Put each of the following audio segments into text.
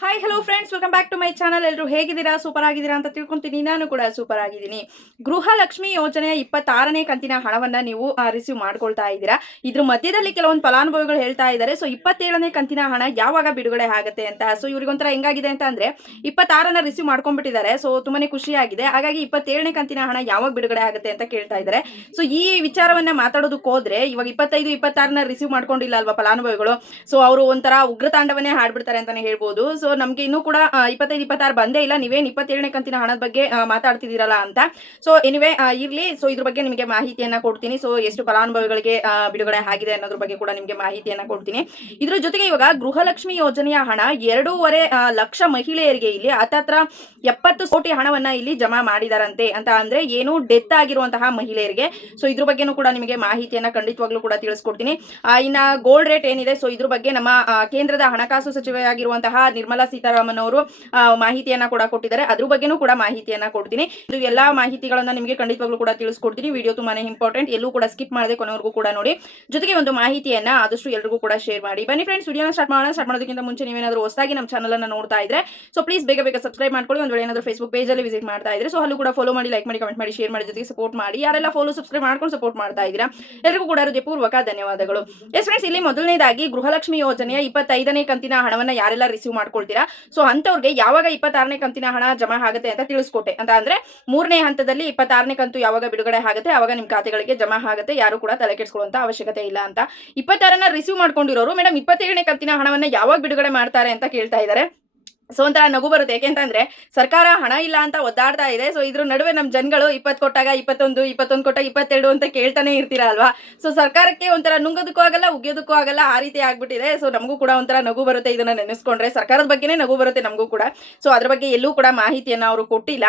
Hi hello friends, welcome back to my channel. ಎಲ್ಲರೂ ಹೇಗಿದ್ದೀರಾ? Super ಆಗಿದ್ದೀರಾ ಅಂತ ತಿಳ್ಕೊಂತೀನಿ. ನಾನು ಕೂಡ ಸೂಪರ್ ಆಗಿದ್ದೀನಿ. ಗೃಹಲಕ್ಷ್ಮಿ ಯೋಜನೆಯ 26ನೇ ಕಂತಿನ ಹಣವನ್ನ ನೀವು ರಿಸೀವ್ ಮಾಡ್ಕೊಳ್ತಾ ಇದ್ದೀರಾ. ಇದ್ರ ಮಧ್ಯದಲ್ಲಿ ಕೆಲವೊಂದು ಫಲಾನುಭವಿಗಳು ಹೇಳ್ತಾ ಇದ್ದಾರೆ, ಸೊ 27ನೇ ಕಂತಿನ ಹಣ ಯಾವಾಗ ಬಿಡುಗಡೆ ಆಗುತ್ತೆ ಅಂತ. ಸೊ ಇವ್ರಿಗೊಂಥರ ಹೆಂಗಾಗಿದೆ ಅಂತ ಅಂದ್ರೆ 26ನ ರಿಸೀವ್ ಮಾಡ್ಕೊಂಡ್ಬಿಟ್ಟಿದ್ದಾರೆ. ಸೊ ತುಂಬಾನೇ ಖುಷಿಯಾಗಿದೆ. ಹಾಗಾಗಿ 27ನೇ ಕಂತಿನ ಹಣ ಯಾವಾಗ ಬಿಡುಗಡೆ ಆಗುತ್ತೆ ಅಂತ ಕೇಳ್ತಾ ಇದ್ದಾರೆ. ಸೊ ಈ ವಿಚಾರವನ್ನ ಮಾತಾಡೋದಕ್ಕೆ ಹೋದ್ರೆ, ಇವಾಗ 25, 26ನ ರಿಸೀವ್ ಮಾಡ್ಕೊಂಡಿಲ್ಲ ಅಲ್ವಾ ಫಲಾನುಭವಿಗಳು. ಸೊ ಅವರು ಒಂಥರ ಉಗ್ರತಾಂಡವನ್ನೇ ಹಾಡ್ಬಿಡ್ತಾರೆ ಅಂತಾನೆ ಹೇಳ್ಬೋದು. ಸೊ ನಮ್ಗೆ ಇನ್ನೂ ಕೂಡ 25, 26 ಬಂದೇ ಇಲ್ಲ, ನೀವೇನ್ 27ನೇ ಕಂತಿನ ಹಣದ ಬಗ್ಗೆ ಮಾತಾಡ್ತಿದ್ದೀರಲ್ಲ ಅಂತ. ಸೊ ಎನಿವೆ ಇರ್ಲಿ. ಸೊ ಇದ್ರ ಬಗ್ಗೆ ನಿಮಗೆ ಮಾಹಿತಿಯನ್ನ ಕೊಡ್ತೀನಿ. ಸೊ ಎಷ್ಟು ಫಲಾನುಭವಿಗಳಿಗೆ ಬಿಡುಗಡೆ ಆಗಿದೆ ಅನ್ನೋದ್ರ ಬಗ್ಗೆ ಕೂಡ ನಿಮಗೆ ಮಾಹಿತಿಯನ್ನ ಕೊಡ್ತೀನಿ. ಇದ್ರ ಜೊತೆಗೆ ಇವಾಗ ಗೃಹಲಕ್ಷ್ಮಿ ಯೋಜನೆಯ ಹಣ 2.5 ಲಕ್ಷ ಮಹಿಳೆಯರಿಗೆ ಇಲ್ಲಿ ಹತ್ತತ್ರ 70 ಕೋಟಿ ಹಣವನ್ನ ಇಲ್ಲಿ ಜಮಾ ಮಾಡಿದಾರಂತೆ. ಅಂತ ಅಂದ್ರೆ ಏನು, ಡೆತ್ ಆಗಿರುವಂತಹ ಮಹಿಳೆಯರಿಗೆ. ಸೊ ಇದ್ರ ಬಗ್ಗೆನೂ ಕೂಡ ನಿಮಗೆ ಮಾಹಿತಿಯನ್ನ ಖಂಡಿತವಾಗ್ಲೂ ಕೂಡ ತಿಳಿಸ್ಕೊಡ್ತೀನಿ. ಇನ್ನ ಗೋಲ್ಡ್ ರೇಟ್ ಏನಿದೆ, ಸೊ ಇದ್ರ ಬಗ್ಗೆ ನಮ್ಮ ಕೇಂದ್ರದ ಹಣಕಾಸು ಸಚಿವೆಯಾಗಿರುವಂತಹ ನಿರ್ಮಲಾ ಸೀತಾರಾಮನ್ ಅವರು ಮಾಹಿತಿಯನ್ನ ಕೂಡ ಕೊಟ್ಟಿದ್ದಾರೆ. ಅದ್ರ ಬಗ್ಗೆನೂ ಕೂಡ ಮಾಹಿತಿಯನ್ನ ಕೊಡ್ತೀನಿ. ಇದು ಎಲ್ಲಾ ಮಾಹಿತಿಗಳನ್ನ ನಿಮಗೆ ಖಂಡಿತವಾಗ್ಲೂ ಕೂಡ ತಿಳಿಸ್ಕೊಡ್ತೀನಿ. ವಿಡಿಯೋ ತುಂಬಾನೇ ಇಂಪಾರ್ಟೆಂಟ್, ಎಲ್ಲೂ ಕೂಡ ಸ್ಕಿಪ್ ಮಾಡದೆ ಕೊನೆವರೆಗೂ ಕೂಡ ನೋಡಿ. ಜೊತೆಗೆ ಒಂದು ಮಾಹಿತಿಯನ್ನ ಆದಷ್ಟು ಎಲ್ಲರಿಗೂ ಕೂಡ ಶೇರ್ ಮಾಡಿ. ಬನ್ನಿ ಫ್ರೆಂಡ್ಸ್, ವಿಡಿಯೋನ ಸ್ಟಾರ್ಟ್ ಮಾಡೋದಕ್ಕಿಂತ ಮುಂಚೆ ನೀವೇನಾದ್ರೂ ಹೊಸದಾಗಿ ನಮ್ಮ ಚಾನಲ್ ಅನ್ನ ನೋಡ್ತಾ ಇದ್ರೆ ಸೊ ಪ್ಲೀಸ್ ಬೇಗ ಸಬ್ಸ್ಕ್ರೈಬ್ ಮಾಡ್ಕೊಳ್ಳಿ. ಒಂದು ವೇಳೆ ಏನಾದ್ರೂ ಫೇಸ್ಬುಕ್ ಪೇಜ್ ಅಲ್ಲಿ ವಿಸಿಟ್ ಮಾಡ್ತಾ ಇದ್ರೆ ಸೊ ಅಲ್ಲೂ ಕೂಡ ಫಾಲೋ ಮಾಡಿ, ಲೈಕ್ ಮಾಡಿ, ಕಮೆಂಟ್ ಮಾಡಿ, ಶೇರ್ ಮಾಡಿ, ಜೊತೆಗೆ ಸಪೋರ್ಟ್ ಮಾಡಿ. ಯಾರೆಲ್ಲ ಫಾಲೋ ಸಬ್ಸ್ಕ್ರೈಬ್ ಮಾಡ್ಕೊಂಡು ಸಪೋರ್ಟ್ ಮಾಡ್ತಾ ಇದ್ದೀರಾ ಎಲ್ಲರಿಗೂ ಕೂಡ ಹೃದಯಪೂರ್ವಕ ಧನ್ಯವಾದಗಳು. ಎಸ್ ಫ್ರೆಂಡ್ಸ್, ಇಲ್ಲಿ ಮೊದಲನೇದಾಗಿ ಗೃಹಲಕ್ಷ್ಮಿ ಯೋಜನೆಯ 25ನೇ ಕಂತಿನ ಹಣವನ್ನ ಯಾರೆಲ್ಲ ರಿಸೀವ್ ಮಾಡ್ಕೊಳ್ತೀರಾ ಸೊ ಅಂತವ್ರಿಗೆ ಯಾವಾಗ 26ನೇ ಕಂತಿನ ಹಣ ಜಮಾ ಆಗುತ್ತೆ ಅಂತ ತಿಳಿಸ್ಕೊಟ್ಟೆ. ಅಂತ ಅಂದ್ರೆ 3ನೇ ಹಂತದಲ್ಲಿ 26ನೇ ಕಂತು ಯಾವಾಗ ಬಿಡುಗಡೆ ಆಗುತ್ತೆ ಅವಾಗ ನಿಮ್ ಖಾತೆಗಳಿಗೆ ಜಮಾ ಆಗುತ್ತೆ. ಯಾರು ಕೂಡ ತಲೆ ಕೆಡಿಸ್ಕೊಳ್ಳುವಂತ ಅವಶ್ಯಕತೆ ಇಲ್ಲ ಅಂತ. 26ನ ರಿಸೀವ್ ಮಾಡ್ಕೊಂಡಿರೋರು ಮೇಡಮ್ 27ನೇ ಕಂತಿನ ಹಣವನ್ನ ಯಾವಾಗ ಬಿಡುಗಡೆ ಮಾಡ್ತಾರೆ ಅಂತ ಕೇಳ್ತಾ ಇದ್ದಾರೆ. ಸೊ ಒಂಥರ ನಗು ಬರುತ್ತೆ. ಯಾಕೆಂತಂದ್ರೆ ಸರ್ಕಾರ ಹಣ ಇಲ್ಲ ಅಂತ ಒದ್ದಾಡ್ತಾ ಇದೆ. ಸೊ ಇದ್ರ ನಡುವೆ ನಮ್ಮ ಜನಗಳು 20 ಕೊಟ್ಟಾಗ 21, 21 ಕೊಟ್ಟಾಗ 22 ಅಂತ ಕೇಳ್ತಾನೆ ಇರ್ತೀರಾ ಅಲ್ವಾ. ಸೊ ಸರ್ಕಾರಕ್ಕೆ ಒಂಥರ ನುಂಗೋದಕ್ಕೂ ಆಗಲ್ಲ, ಉಗಿಯೋದಕ್ಕೂ ಆಗಲ್ಲ, ಆ ರೀತಿ ಆಗ್ಬಿಟ್ಟಿದೆ. ಸೊ ನಮಗೂ ಕೂಡ ಒಂಥರ ನಗು ಬರುತ್ತೆ ಇದನ್ನ ನೆನೆಸ್ಕೊಂಡ್ರೆ. ಸರ್ಕಾರದ ಬಗ್ಗೆನೇ ನಗು ಬರುತ್ತೆ ನಮಗೂ ಕೂಡ. ಸೊ ಅದ್ರ ಬಗ್ಗೆ ಎಲ್ಲೂ ಕೂಡ ಮಾಹಿತಿಯನ್ನ ಅವರು ಕೊಟ್ಟಿಲ್ಲ.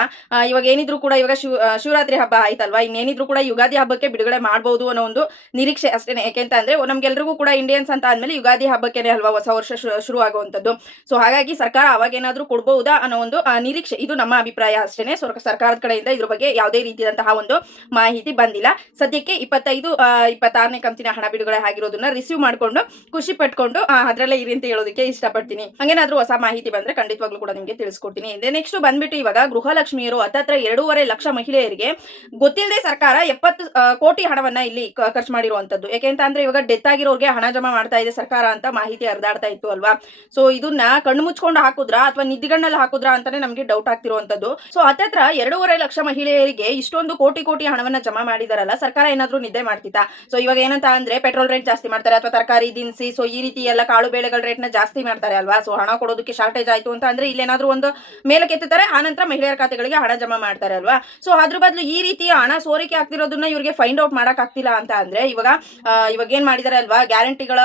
ಇವಾಗ ಏನಿದ್ರು ಕೂಡ ಇವಾಗ ಶಿವರಾತ್ರಿ ಹಬ್ಬ ಆಯ್ತಲ್ವಾ, ಇನ್ನೇನಿದ್ರು ಕೂಡ ಯುಗಾದಿ ಹಬ್ಬಕ್ಕೆ ಬಿಡುಗಡೆ ಮಾಡಬಹುದು ಅನ್ನೋ ಒಂದು ನಿರೀಕ್ಷೆ ಅಷ್ಟೇನೆ. ಯಾಕೆಂತಂದ್ರೆ ನಮ್ಗೆಲ್ರಿಗೂ ಕೂಡ ಇಂಡಿಯನ್ಸ್ ಅಂತ ಆದ್ಮೇಲೆ ಯುಗಾದಿ ಹಬ್ಬಕ್ಕೇನೆ ಅಲ್ವಾ ಹೊಸ ವರ್ಷ ಶುರು ಆಗುವಂತದ್ದು. ಸೊ ಹಾಗಾಗಿ ಸರ್ಕಾರ ಏನಾದ್ರೂ ಕೊಡಬಹುದಾ ಅನ್ನೋ ಒಂದು ನಿರೀಕ್ಷೆ, ಇದು ನಮ್ಮ ಅಭಿಪ್ರಾಯ ಅಷ್ಟೇನೆ. ಸರ್ಕಾರದ ಕಡೆಯಿಂದ ಇದ್ರ ಬಗ್ಗೆ ಯಾವುದೇ ರೀತಿಯಾದಂತಹ ಒಂದು ಮಾಹಿತಿ ಬಂದಿಲ್ಲ. ಸದ್ಯಕ್ಕೆ 25, 26ನೇ ಕಂತಿನ ಹಣ ಬಿಡುಗಡೆ ಆಗಿರೋದನ್ನ ರಿಸೀವ್ ಮಾಡ್ಕೊಂಡು ಖುಷಿ ಪಟ್ಕೊಂಡು ಅದ್ರಲ್ಲೇ ಇರಿ ಅಂತ ಹೇಳೋದಕ್ಕೆ ಇಷ್ಟಪಡ್ತೀನಿ. ಹಂಗೇನಾದ್ರೂ ಹೊಸ ಮಾಹಿತಿ ಬಂದ್ರೆ ಖಂಡಿತವಾಗ್ಲೂ ಕೂಡ ನಿಮಗೆ ತಿಳಿಸ್ಕೊಡ್ತೀನಿ. ನೆಕ್ಸ್ಟ್ ಬಂದ್ಬಿಟ್ಟು ಇವಾಗ ಗೃಹಲಕ್ಷ್ಮಿಯರು ಹತ್ತತ್ರ 2.5 ಲಕ್ಷ ಮಹಿಳೆಯರಿಗೆ ಗೊತ್ತಿಲ್ಲದೆ ಸರ್ಕಾರ 70 ಕೋಟಿ ಹಣವನ್ನ ಇಲ್ಲಿ ಖರ್ಚು ಮಾಡಿರುವಂತದ್ದು. ಯಾಕೆಂತ ಅಂದ್ರೆ ಇವಾಗ ಡೆತ್ ಆಗಿರೋರಿಗೆ ಹಣ ಜಮಾ ಮಾಡ್ತಾ ಇದೆ ಸರ್ಕಾರ ಅಂತ ಮಾಹಿತಿ ಹರಿದಾಡ್ತಾ ಇತ್ತು ಅಲ್ವಾ. ಸೊ ಇದನ್ನ ಕಣ್ಣು ಮುಚ್ಕೊಂಡು ಹಾಕುದ್ರ ಅಥವಾ ನಿಧಿಗಣ್ಣಲ್ಲಿ ಹಾಕುದ್ರ ಅಂತಾನೆ ನಮಗೆ ಡೌಟ್ ಆಗ್ತಿರುವಂತದ್ದು. ಸೊ ಹತ್ತತ್ರ 2.5 ಲಕ್ಷ ಮಹಿಳೆಯರಿಗೆ ಇಷ್ಟೊಂದು ಕೋಟಿ ಹಣವನ್ನ ಜಮಾ ಮಾಡಿದಾರಲ್ಲ, ಸರ್ಕಾರ ಏನಾದ್ರೂ ನಿದ್ದೆ ಮಾಡ್ತಿತ್ತಾ? ಸೊ ಇವಾಗ ಏನಂತ ಅಂದ್ರೆ ಪೆಟ್ರೋಲ್ ರೇಟ್ ಜಾಸ್ತಿ ಮಾಡ್ತಾರೆ, ಅಥವಾ ತರಕಾರಿ ದಿನಸಿ ಸೊ ಈ ರೀತಿ ಎಲ್ಲ ಕಾಳು ಬೇಳೆಗಳ ರೇಟ್ ನ ಜಾಸ್ತಿ ಮಾಡ್ತಾರೆ ಅಲ್ವಾ. ಸೊ ಹಣ ಕೊಡೋದಕ್ಕೆ ಶಾರ್ಟೇಜ್ ಆಯ್ತು ಅಂತ ಅಂದ್ರೆ ಇಲ್ಲೇನಾದ್ರೂ ಒಂದು ಮೇಲಕ್ಕೆ ಎತ್ತುತ್ತಾರೆ, ಆನಂತರ ಮಹಿಳೆಯರ ಖಾತೆಗಳಿಗೆ ಹಣ ಜಮಾ ಮಾಡ್ತಾರೆ ಅಲ್ವಾ. ಸೊ ಅದ್ರ ಬದಲು ಈ ರೀತಿ ಹಣ ಸೋರಿಕೆ ಆಗ್ತಿರೋದನ್ನ ಇವ್ರಿಗೆ ಫೈಂಡ್ ಔಟ್ ಮಾಡಕ್ ಆಗ್ತಿಲ್ಲ ಅಂತ ಅಂದ್ರೆ ಇವಾಗ ಏನ್ ಮಾಡಿದಾರೆ ಅಲ್ವಾ, ಗ್ಯಾರಂಟಿಗಳ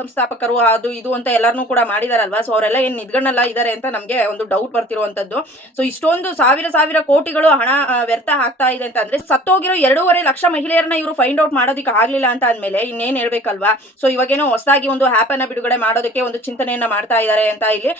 ಸಂಸ್ಥಾಪಕರು ಅದು ಇದು ಅಂತ ಎಲ್ಲಾರನ್ನೂ ಕೂಡ ಮಾಡಿದಾರಲ್ವಾ. ಸೊ ಅವರೆಲ್ಲ ಏನ್ ನಿದ್ಗಣ್ಣಲ್ಲ ಇದಾರೆ ಅಂತ ನಮ್ಗೆ ಒಂದು ಡೌಟ್ ಬರ್ತಿರುವಂತದ್ದು. ಸೊ ಇಷ್ಟೊಂದು ಸಾವಿರ ಕೋಟಿಗಳು ಹಣ ವ್ಯರ್ಥ ಆಗ್ತಾ ಇದೆ ಅಂತ ಅಂದ್ರೆ ಸತ್ತೋಗಿರೋ 2.5 ಲಕ್ಷ ಮಹಿಳೆಯರನ್ನ ಇವರು ಫೈಂಡ್ ಔಟ್ ಮಾಡೋದಕ್ಕೆ ಆಗ್ಲಿಲ್ಲ ಅಂತ ಅಂದ್ಮೇಲೆ ಇನ್ನೇನ್ ಹೇಳ್ಬೇಕಲ್ವಾ. ಸೊ ಇವಾಗೇನೋ ಹೊಸದಾಗಿ ಒಂದು ಆಪ್ ಅನ್ನ ಬಿಡುಗಡೆ ಮಾಡೋದಕ್ಕೆ ಒಂದು ಚಿಂತನೆಯನ್ನ ಮಾಡ್ತಾ ಇದ್ದಾರೆ ಅಂತ ಇಲ್ಲಿ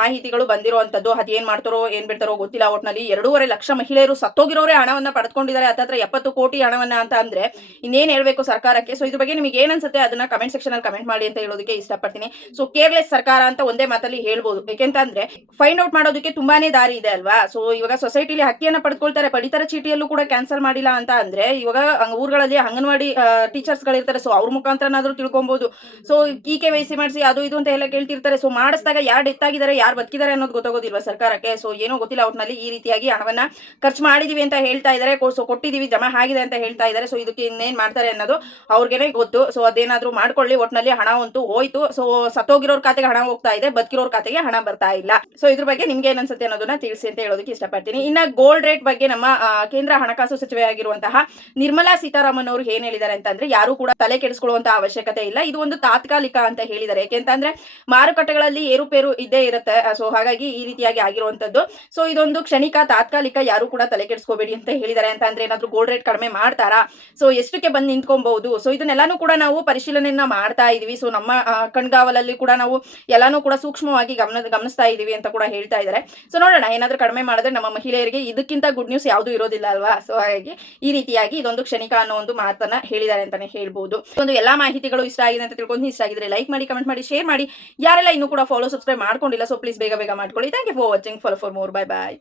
ಮಾಹಿತಿಗಳು ಬಂದಿರುವಂತದ್ದು. ಅದೇನ್ ಮಾಡ್ತಾರೋ ಏನ್ ಬಿಡ್ತಾರೋ ಗೊತ್ತಿಲ್ಲ. ಒಟ್ನಲ್ಲಿ 2.5 ಲಕ್ಷ ಮಹಿಳೆಯರು ಸತ್ತೋಗಿರೋರೇ ಹಣವನ್ನ ಪಡೆದುಕೊಂಡಿದ್ದಾರೆ, ಹತ್ತತ್ರ 70 ಕೋಟಿ ಹಣವನ್ನ ಅಂತ ಅಂದ್ರೆ ಇನ್ನೇನ್ ಹೇಳ್ಬೇಕು ಸರ್ಕಾರಕ್ಕೆ. ಸೊ ಇದ್ರ ಬಗ್ಗೆ ನಿಮಗೆ ಏನ್ ಅನ್ಸುತ್ತೆ ಅದನ್ನ ಕಮೆಂಟ್ ಸೆಕ್ಷನ್ ಅಲ್ಲಿ ಕಮೆಂಟ್ ಮಾಡಿ ಅಂತ ಹೇಳೋದಕ್ಕೆ ಇಷ್ಟಪಡ್ತೀನಿ. ಸೊ ಕೇರ್ಲೆಸ್ ಸರ್ಕಾರ ಅಂತ ಒಂದೇ ಮಾತಲ್ಲಿ ಹೇಳ್ಬೋದು. ಯಾಕೆಂತಂದ್ರೆ ಫೈಂಡ್ ಔಟ್ ಮಾಡೋದಕ್ಕೆ ತುಂಬಾನೇ ದಾರಿ ಇದೆ ಅಲ್ವಾ. ಸೊ ಇವಾಗ ಸೊಸೈಟಿಲಿ ಅಕ್ಕಿಯನ್ನ ಪಡೆದುಕೊಳ್ತಾರೆ, ಪಡಿತರ ಚೀಟಿಯಲ್ಲೂ ಕೂಡ ಕ್ಯಾನ್ಸಲ್ ಮಾಡಿಲ್ಲ ಅಂತ ಅಂದ್ರೆ ಇವಾಗ ಊರುಗಳಲ್ಲಿ ಅಂಗನವಾಡಿ ಟೀಚರ್ಸ್ ಗಳಿರ್ತಾರೆ. ಸೊ ಅವ್ರ ಮುಖಾಂತರನಾದ್ರೂ ತಿಳ್ಕೊಬಹುದು. ಸೊ KYC ಮಾಡಿಸಿ ಅದು ಇದು ಅಂತ ಎಲ್ಲ ಕೇಳ್ತಿರ್ತಾರೆ. ಸೊ ಮಾಡಿಸಿದಾಗ ಯಾರು ಡೆತ್ ಆಗಿದ್ದಾರೆ, ಯಾರು ಬದುಕಿದ್ದಾರೆ ಅನ್ನೋದು ಗೊತ್ತಾಗೋದಿಲ್ವಾ ಸರ್ಕಾರಕ್ಕೆ. ಸೊ ಏನೋ ಗೊತ್ತಿಲ್ಲ, ಒಟ್ನಲ್ಲಿ ಈ ರೀತಿಯಾಗಿ ಹಣವನ್ನ ಖರ್ಚು ಮಾಡಿದೀವಿ ಅಂತ ಹೇಳ್ತಾ ಇದ್ದಾರೆ. ಸೊ ಕೊಟ್ಟಿದೀವಿ, ಜಮಾ ಆಗಿದೆ ಅಂತ ಹೇಳ್ತಾ ಇದ್ದಾರೆ. ಸೊ ಇದಕ್ಕೆ ಇನ್ನೇನ್ ಮಾಡ್ತಾರೆ ಅನ್ನೋದು ಅವ್ರಿಗೇನೆ ಗೊತ್ತು. ಸೊ ಅದೇನಾದ್ರೂ ಮಾಡ್ಕೊಳ್ಳಿ, ಒಟ್ನಲ್ಲಿ ಹಣ ಅಂತೂ ಹೋಯ್ತು. ಸೊ ಸತ್ತೋಗಿರೋರ್ ಖಾತೆಗೆ ಹಣ ಹೋಗ್ತಾ ಇದೆ, ಬದುಕಿರೋರ್ ಖಾತೆಗೆ ಹಣ ಬರ್ತಾ ಇಲ್ಲ. ಸೊ ಇದ್ರ ಬಗ್ಗೆ ನಿಮ್ಗೆ ಏನ್ ಅನ್ಸುತ್ತೆ ಅನ್ನೋದನ್ನ ತಿಳಿಸಿ ಅಂತ ಹೇಳೋದಕ್ಕೆ ಇಷ್ಟಪಡ್ತೀನಿ. ಇನ್ನ ಗೋಲ್ಡ್ ರೇಟ್ ಬಗ್ಗೆ ನಮ್ಮ ಕೇಂದ್ರ ಹಣಕಾಸು ಸಚಿವೆಯಾಗಿರುವಂತಹ ನಿರ್ಮಲಾ ಸೀತಾರಾಮನ್ ಅವರು ಏನ್ ಹೇಳಿದ್ದಾರೆ ಅಂತಂದ್ರೆ ಯಾರು ಕೂಡ ತಲೆ ಕೆಡಿಸ್ಕೊಳ್ಳುವಂತಹ ಅವಶ್ಯಕತೆ ಇಲ್ಲ, ಇದು ಒಂದು ತಾತ್ಕಾಲಿಕ ಅಂತ ಹೇಳಿದ್ದಾರೆ. ಯಾಕೆಂತಂದ್ರೆ ಮಾರುಕಟ್ಟೆಗಳಲ್ಲಿ ಏರುಪೇರು ಇದ್ದೇ ಇರುತ್ತೆ. ಸೊ ಹಾಗಾಗಿ ಈ ರೀತಿಯಾಗಿ ಆಗಿರುವಂತದ್ದು. ಸೊ ಇದೊಂದು ಕ್ಷಣಿಕ, ತಾತ್ಕಾಲಿಕ, ಯಾರು ಕೂಡ ತಲೆ ಕೆಡಿಸ್ಕೋಬೇಡಿ ಅಂತ ಹೇಳಿದ್ದಾರೆ. ಅಂತ ಅಂದ್ರೆ ಏನಾದ್ರೂ ಗೋಲ್ಡ್ ರೇಟ್ ಕಡಿಮೆ ಮಾಡ್ತಾರಾ, ಸೊ ಎಷ್ಟಕ್ಕೆ ಬಂದು ನಿಂತ್ಕೊಬಹುದು, ಸೊ ಇದನ್ನೆಲ್ಲಾನು ಕೂಡ ನಾವು ಪರಿಶೀಲನೆಯನ್ನ ಮಾಡ್ತಾ ಇದೀವಿ. ಸೊ ನಮ್ಮ ಕಣ್ಗಾವಲಲ್ಲಿ ಕೂಡ ನಾವು ಎಲ್ಲಾನು ಕೂಡ ಸೂಕ್ಷ್ಮವಾಗಿ ಗಮನಿಸ್ತಾ ಇದೀವಿ ಅಂತ ಕೂಡ ಹೇಳ್ತಾ ಇದ್ದಾರೆ. ಸೊ ನೋಡೋಣ, ಏನಾದರೂ ಕಡಿಮೆ ಮಾಡಿದ್ರೆ ನಮ್ಮ ಮಹಿಳೆಯರಿಗೆ ಇದಕ್ಕಿಂತ ಗುಡ್ ನ್ಯೂಸ್ ಯಾವುದು ಇರೋದಿಲ್ಲ ಅಲ್ವಾ. ಸೊ ಹಾಗಾಗಿ ಈ ರೀತಿಯಾಗಿ ಇದೊಂದು ಕ್ಷಣಿಕ ಅನ್ನೋ ಒಂದು ಮಾತನ್ನ ಹೇಳಿದ್ದಾರೆ ಅಂತಾನೆ ಹೇಳ್ಬೋದು. ಒಂದು ಎಲ್ಲಾ ಮಾಹಿತಿಗಳು ಇಷ್ಟ ಆಗಿದೆ ಅಂತ ತಿಳ್ಕೊಂಡು, ಇಷ್ಟ ಆಗಿದ್ರೆ ಲೈಕ್ ಮಾಡಿ, ಕಮೆಂಟ್ ಮಾಡಿ, ಶೇರ್ ಮಾಡಿ. ಯಾರೆಲ್ಲ ಇನ್ನೂ ಕೂಡ ಫಾಲೋ ಸಬ್ಸ್ಕ್ರೈಬ್ ಮಾಡ್ಕೊಂಡಿಲ್ಲ, ಸೊ ಪ್ಲೀಸ್ ಬೇಗ ಮಾಡ್ಕೊಳ್ಳಿ. Thank you for watching. Follow for more. Bye bye.